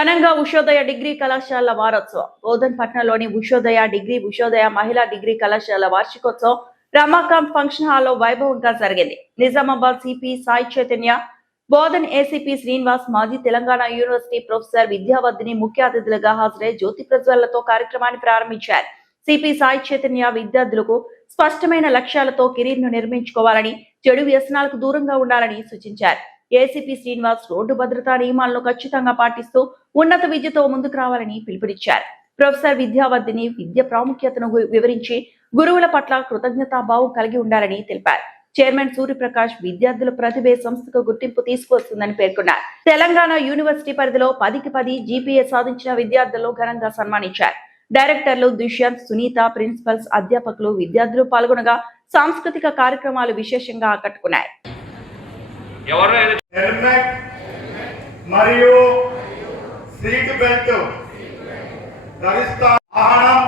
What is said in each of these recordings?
ఘనంగా ఉషోదయ డిగ్రీ కళాశాల వారోత్సవం. బోధన్పట్నంలోని ఉషోదయ మహిళా డిగ్రీ కళాశాల వార్షికోత్సవం రమాకాంత్ ఫంక్షన్ హాల్లో వైభవంగా జరిగింది. నిజామాబాద్ సిపి సాయి చైతన్య, బోధన్ ఏసీపీ శ్రీనివాస్, మాజీ తెలంగాణ యూనివర్సిటీ ప్రొఫెసర్ విద్యావర్ధిని ముఖ్య అతిథులుగా హాజరై జ్యోతి ప్రజ్వలతో కార్యక్రమాన్ని ప్రారంభించారు. సిపి సాయి చైతన్య విద్యార్థులకు స్పష్టమైన లక్ష్యాలతో కెరీర్ ను నిర్మించుకోవాలని, చెడు వ్యసనాలకు దూరంగా ఉండాలని సూచించారు. ఏసీపీ శ్రీనివాస్ రోడ్డు భద్రతా నియమాలను ఖచ్చితంగా పాటిస్తూ ఉన్నత విద్యతో ముందుకు రావాలని పిలుపునిచ్చారు. ప్రొఫెసర్ విద్యావర్ధిని విద్య ప్రాముఖ్యతను వివరించి గురువుల పట్ల కృతజ్ఞతాభావం కలిగి ఉండాలని తెలిపారు. చైర్మన్ సూర్యప్రకాష్ విద్యార్థుల ప్రతిభే సంస్థకు గుర్తింపు తీసుకువస్తుందని పేర్కొన్నారు. తెలంగాణ యూనివర్సిటీ పరిధిలో 10కి 10 జీపీఏ సాధించిన విద్యార్థులను ఘనంగా సన్మానించారు. డైరెక్టర్లు దుష్యంత్, సునీత, ప్రిన్సిపల్స్, అధ్యాపకులు, విద్యార్థులు పాల్గొనగా సాంస్కృతిక కార్యక్రమాలు విశేషంగా ఆకట్టుకున్నాయి. హెల్మెట్ మరియు సీట్ బెల్ట్ ధరిస్తా వాహనం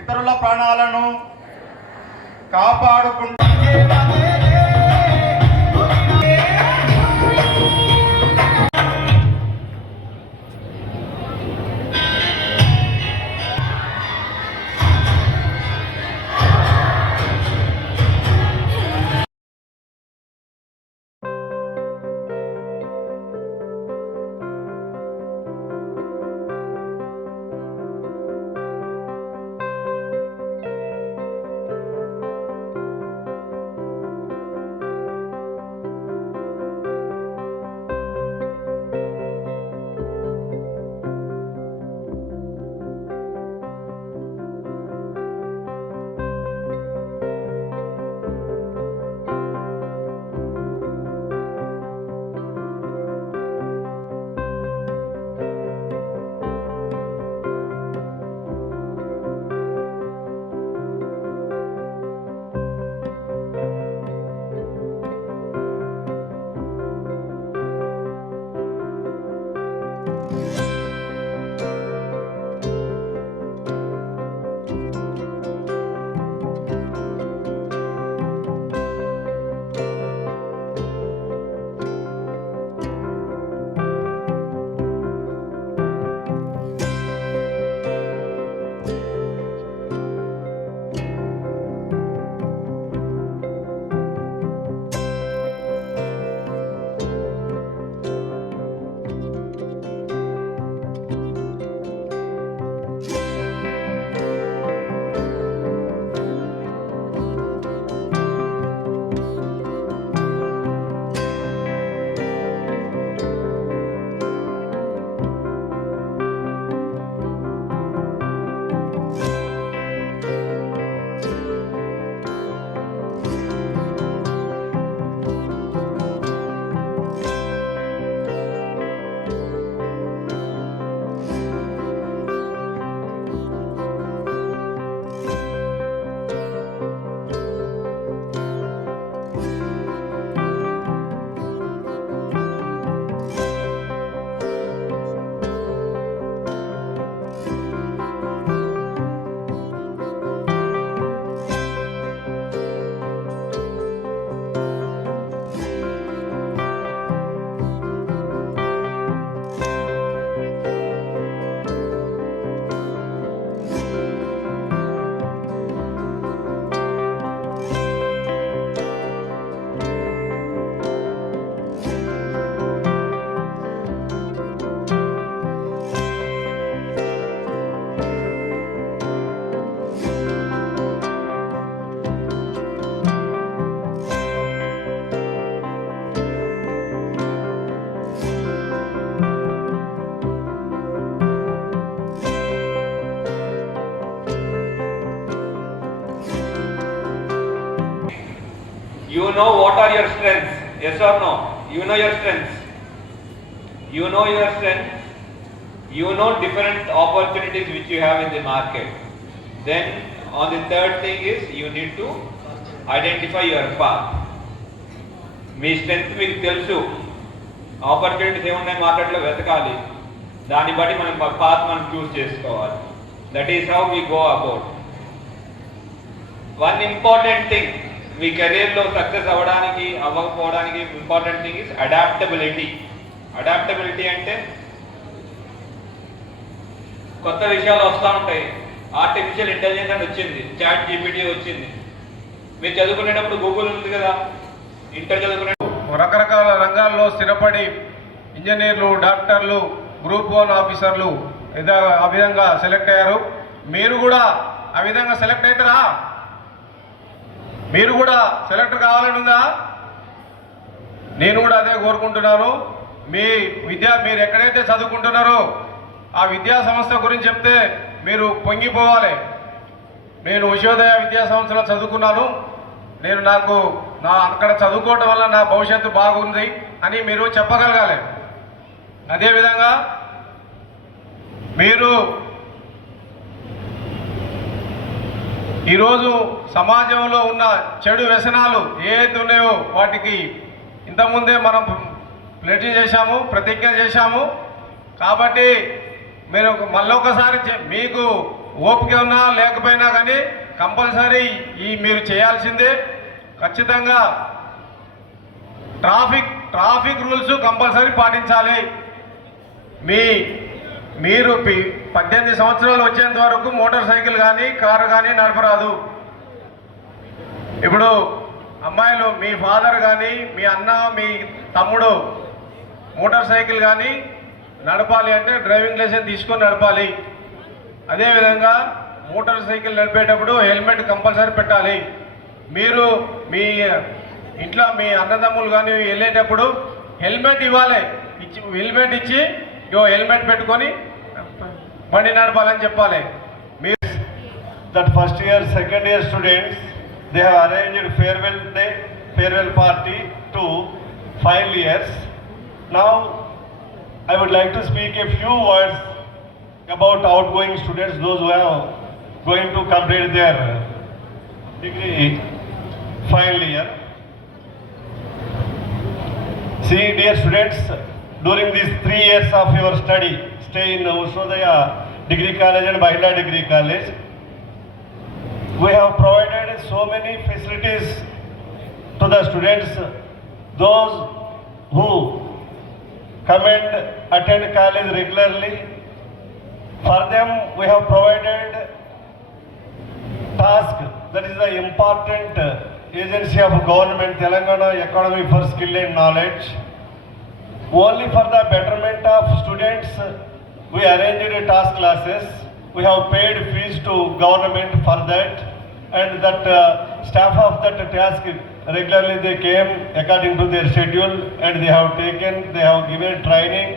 ఇతరుల ప్రాణాలను కాపాడుకుంటూ You know what are your strengths, yes or no? You know your strengths. You know your strengths. You know different opportunities which you have in the market. Then on the third thing is you need to identify your path. మీ స్ట్రెంగ్త్ మీకు తెలుసు, ఆపర్చునిటీస్ ఏమున్నాయి మార్కెట్లో వెతకాలి, దాన్ని బట్టి మనం పాత్ మనం choose చేసుకోవాలి. That is how we go about. One important thing మీ కెరీర్లో సక్సెస్ అవ్వడానికి అవ్వకపోవడానికి important thing is adaptability. Adaptability అంటే కొత్త విషయాలు వస్తూ ఉంటాయి. ఆర్టిఫిషియల్ ఇంటెలిజెన్స్ అని వచ్చింది, చాట్ జీపీటీ వచ్చింది. మీరు చదువుకునేటప్పుడు గూగుల్ ఉంది కదా, ఇంటర్ చదువుకునే రకరకాల రంగాల్లో స్థిరపడి ఇంజనీర్లు, డాక్టర్లు, గ్రూప్ 1 ఆఫీసర్లు ఆ విధంగా సెలెక్ట్ అయ్యారు. మీరు కూడా ఆ విధంగా సెలెక్ట్ అవుతారా? మీరు కూడా సెలెక్టర్ కావాలని ఉందా? నేను కూడా అదే కోరుకుంటున్నాను. మీరు ఎక్కడైతే చదువుకుంటున్నారో ఆ విద్యా సంస్థ గురించి చెప్తే మీరు పొంగిపోవాలి. నేను ఉషోదయ విద్యా సంస్థలో చదువుకున్నాను, నేను అక్కడ చదువుకోవటం వల్ల నా భవిష్యత్తు బాగుంది అని మీరు చెప్పగలగాలి. అదేవిధంగా మీరు ఈరోజు సమాజంలో ఉన్న చెడు వ్యసనాలు ఏదైతే ఉన్నాయో వాటికి ఇంతకుముందే మనం ప్రతిజ్ఞ చేశాము. కాబట్టి మీరు మళ్ళొకసారి మీకు ఓపిక ఉన్నా లేకపోయినా కానీ కంపల్సరీ మీరు చేయాల్సిందే. ఖచ్చితంగా ట్రాఫిక్ రూల్స్ కంపల్సరీ పాటించాలి. మీరు 18 సంవత్సరాలు వచ్చేంత వరకు మోటార్ సైకిల్ కానీ కారు కానీ నడపరాదు. ఇప్పుడు అమ్మాయిలు, మీ ఫాదర్ కానీ మీ అన్న మీ తమ్ముడు మోటార్ సైకిల్ కానీ నడపాలి అంటే డ్రైవింగ్ లైసెన్స్ తీసుకొని నడపాలి. అదేవిధంగా మోటార్ సైకిల్ నడిపేటప్పుడు హెల్మెట్ కంపల్సరీ పెట్టాలి. మీరు మీ ఇంట్లో మీ అన్నదమ్ములు కానీ వెళ్ళేటప్పుడు హెల్మెట్ ఇవ్వాలి. హెల్మెట్ ఇచ్చి హెల్మెట్ పెట్టుకొని బండి నడపాలని చెప్పాలి. That first year, second year students, they have arranged farewell party to final years. Now, I would like to speak a few words about outgoing students, those who are going to complete their degree final year. See, dear students, during these 3 years of your study, stay in Ushodaya Degree College and Mahila Degree College, we have provided so many facilities to the students, those who come and attend college regularly. For them, we have provided task, that is the important agency of government, Telangana Academy for Skill and Knowledge. Only for the betterment of students, we arranged task classes. We have paid fees to government for that, and that staff of that task regularly they came according to their schedule, and they have given training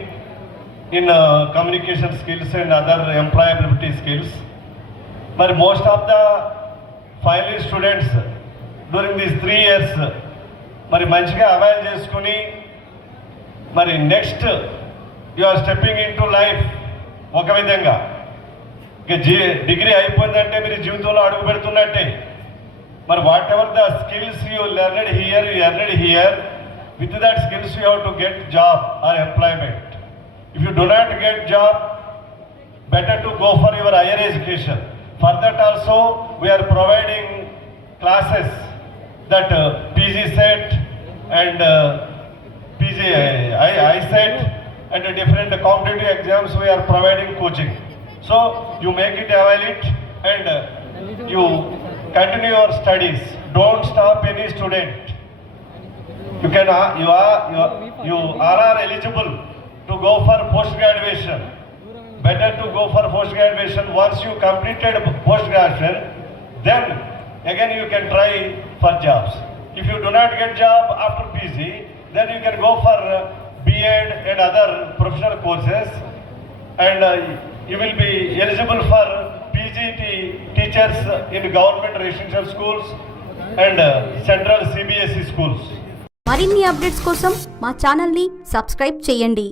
in communication skills and other employability skills. But most of the final students during these 3 years, మరి మంచిగా avail చేసుకుని మరి next you are stepping into life. ఒక విధంగా ఇక డిగ్రీ అయిపోయిందంటే మీరు జీవితంలో అడుగు పెడుతున్నట్టే. మరి what ever the skills you learned here, with that skills you have to get job or employment. If you do not get job, better to go for your higher education. For that also, we are providing classes that PG set and PG I-set and different competitive exams. We are providing coaching. So you make it avail it and you continue your studies. Don't stop any student. You are eligible to go for post graduation. Better to go for post graduation. Once you completed post graduation, then again you can try for jobs. If you do not get job after PG, then you can go for B.Ed and other professional courses, and you will be eligible for PGT teachers in government residential schools and central CBSE schools. మరిన్ని అప్డేట్స్ కోసం మా ఛానల్ని సబ్స్క్రైబ్ చేయండి.